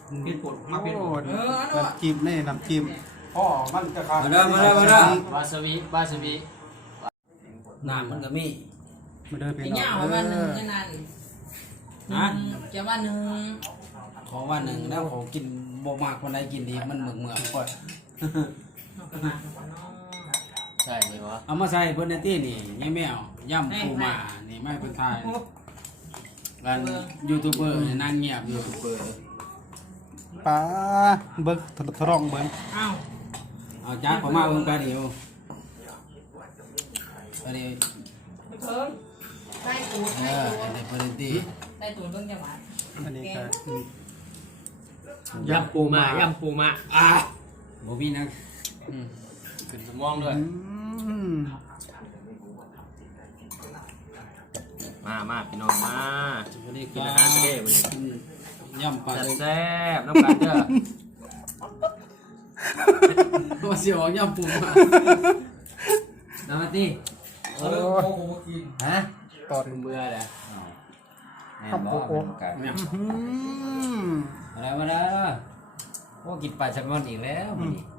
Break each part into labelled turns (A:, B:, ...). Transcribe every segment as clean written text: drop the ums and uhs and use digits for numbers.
A: ผิดกฎมาผิดกฎ
B: น้ำจิ้มนี่น้ำจิ้มพ่อมันจะขาด
C: มาเด้อ
A: วาซาบิ
C: น้ำมันก็มี
B: มาเด้อพี่
D: จะ
B: น้อง
D: ย่าวันหนึ่งแค่นั้นจะวันหนึ่ง
C: ขอว่าหนึ่งแล้วขอกินบ่มากคนใดกินดีมันเหมือกก่อน
A: ใช่ไหมวะ
C: เอามาใส่เพิ่นในที่นี่ยังไม่เอาย่ำปูมานี่ไม่เป็นทายกันยูทูบเบอร์นั่งเงียบยูทูบเบอร์
B: ป้าเบิ้งทดลองเบิ้ง
D: อ้าว
C: เอาจ้าขอมาเบิ่งไปเดียวไปเดียว
D: เพิ่มได้ตูด
C: เออในเพิ่นที่
D: ได้ตูดเพิ่งจะหวาน
B: อันนี้ก็
A: ยำปูมา
C: บ่มีนะ
A: ขึ้นสมองด้วยมาพี่น้องมา
C: วันนี้
A: กินอาหารทะเลวันนี้
C: ย่ำปลา
A: แซ่บน้ำกันเด้อ
C: ตัวเสียวย่ำปูมาน้ำมาตี
A: โอ้โหกิน
C: ฮะ
B: ตอด
A: เบื่อแล้ว
B: ครับโอ้โห
C: อะไรมาแล้วโอ้กินปลาแซลมอนอีกแล้วมื้อนี้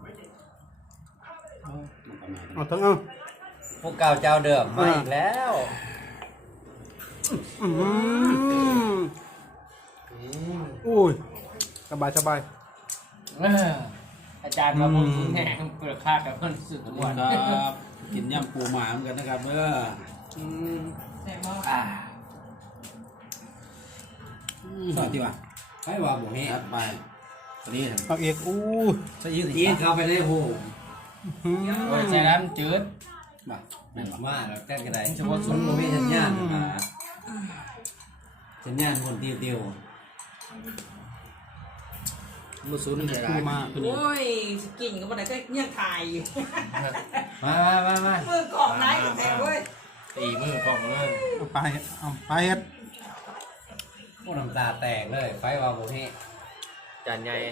B: เอาทั้งเอา
C: พวกเก่าเจ้าเดิมมาอีกแล้ว
B: อุ้ยสบาย
A: อาจารย์มาพูดถึงแห่เปลือกคาดกับเพื่อนสุดทุกวัน
C: ครับกินย่ำปูหมาเหมือนกันนะครับเด้อ
D: แต่ว่า
C: สวัสดีว่ะไปว่าบ่ให้ไปตอนนี้
B: เอาเอกอู้
C: จะยืนกินเข้าไปได้โห
A: โอ้ยใช่แล้วจืด
C: บ่แม่นว่าแล้วกันก็ได้
A: เฉพาะ
C: มั
A: สุ
C: น
A: ด
C: บ่มีสัญญาณสัญญาณคนเดียว
A: มือซูนย์ใช่ไหม
B: ปูมาตัวนี้
D: โอ้ยสกินก็บ่ได้ก็ยังถ่ายอยู่
C: มา
D: มือกล่องไหนแท้เว้ย
A: ตีมือกล่องมือ
B: เอาไปเฮ็ด
C: พวกน้ำตาแตกเลยไฟว่าบ่ให้
A: จานใหญ่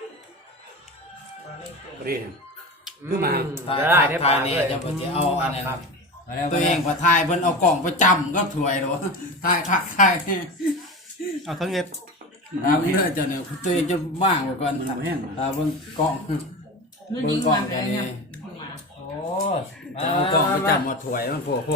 C: เรียนคือมา
A: ได้ได้ปลา
C: นี่
A: ด้วย
C: จะบ่สิเอาอันนั้นตัวเองบ่ทายเพิ่นเอากล่องไปจำก็ถวยโดทายคักทาย
B: เอาทั้งเอ็ด
C: ครับเด้อเจ้าเนี่ยตัวเองจะบ้างกว่าก่อนมันแห้งเบิ่งกล่อง
D: นู่นยิงมาแค่นี้
C: โอ้จะเอากล่องไปจำมาถวยมันพวก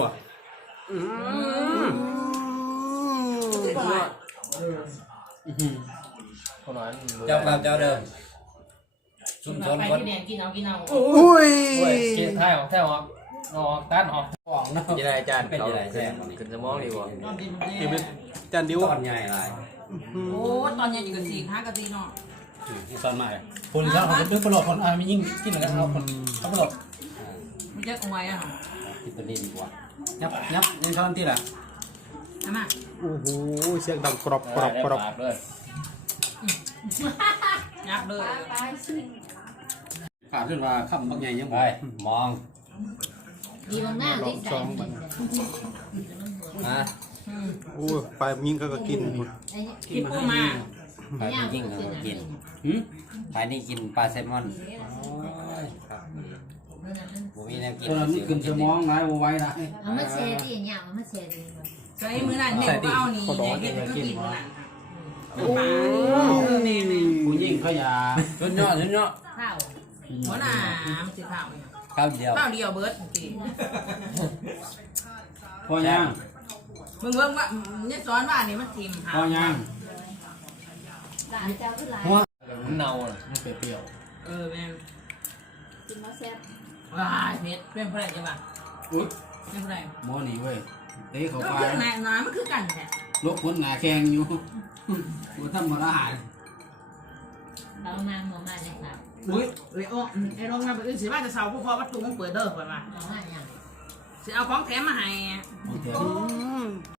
A: คนน้อย
C: เจ้ากับเจ้าเดิมชุมชน
D: ไป
C: คน
D: ที่แดนกินเอา
B: อุ้ย
A: โอ้ยเกล้ายออกแท้ออกต้านออก
C: กล่องเนาะ
A: ยังไงอาจารย์
C: เป็นยังไงแซ่บ
A: ขึ้นสมองดีกว่า
B: กินเป็นจานดิว
C: ตอนใหญ่หลาย
D: โอ้ตอนยังอยู่กับสี่ห้ากะตีเนาะ
C: ตอนใหม่คนชอบเขาด้วยประหลอดคนไม่ยิ่งกินอะไรกันเอาคนเขาประหลอด
D: มันจะเอาไว้อะ
C: กินตัวนี้ดีกว่ายับยังช้อนที่ละ
D: นะมา
B: โอ้โหเสียงดังกรอบ
A: เลย
D: ยับเลย
C: ขาดขึ้นว่าข้ามบางใหญ่ยังไปมอง
E: ดีมากๆ
B: ล
E: ที่
B: อง
E: ใส่
B: ช่องมัน
C: นะ
B: อู้ไปยิงก็กิน
D: คิดปูมา
C: ไปยิ่งเรากินไปนี่กินปลาแซลมอนผมมีแนวกินตัวนั้นขึ้นสมองไงไว้ละ
E: เอามาแชร์ดิเนี่ยเอามาแชร์ดิ
D: ใส่มือนั่นเนี่ยก็เอานี่เนี่ยก็กินมือนั่นมานี่
C: ผู้ยิ่งเขาอย่าชุนยอด
D: ข้าวหัวหน้ามันสิข้าว
C: ข้าวเดียว
D: ข้าวเดียวเบิร์ดจริง
C: พอยัง
D: มึงเบิ่งว่าเนี่ยสอนว่านี่มันทิม
C: พอยัง
E: หลานเจ้าคือหลาน
A: มันเน่าอ่ะ
C: ไม่เปรี้ยว
D: แม่ง
E: กินมาแซ่บ
D: ว้ายเม็ดเป็นเท่าไหร่จังหวะ
C: อุ้ย
D: เป็นเท่าไหร่
C: หม้อนี่เว้ยเตะเขา
D: ก็
C: ไป
D: คือแม่น้อยมันคือกันแหละ
C: ลบคนหนาแข็งอยู่กูทำมาละหาย
E: เรานางหมอมาเนี่ยครับ
D: อุ้ยโอ้ไอ้โรงงานไปอื่นสิว่าจะเสาพอวัตถุมันเปิดเด้อเปิดมา
E: หมอมาเนี่ย
D: สิเอาของแถมมาให้
C: โอเค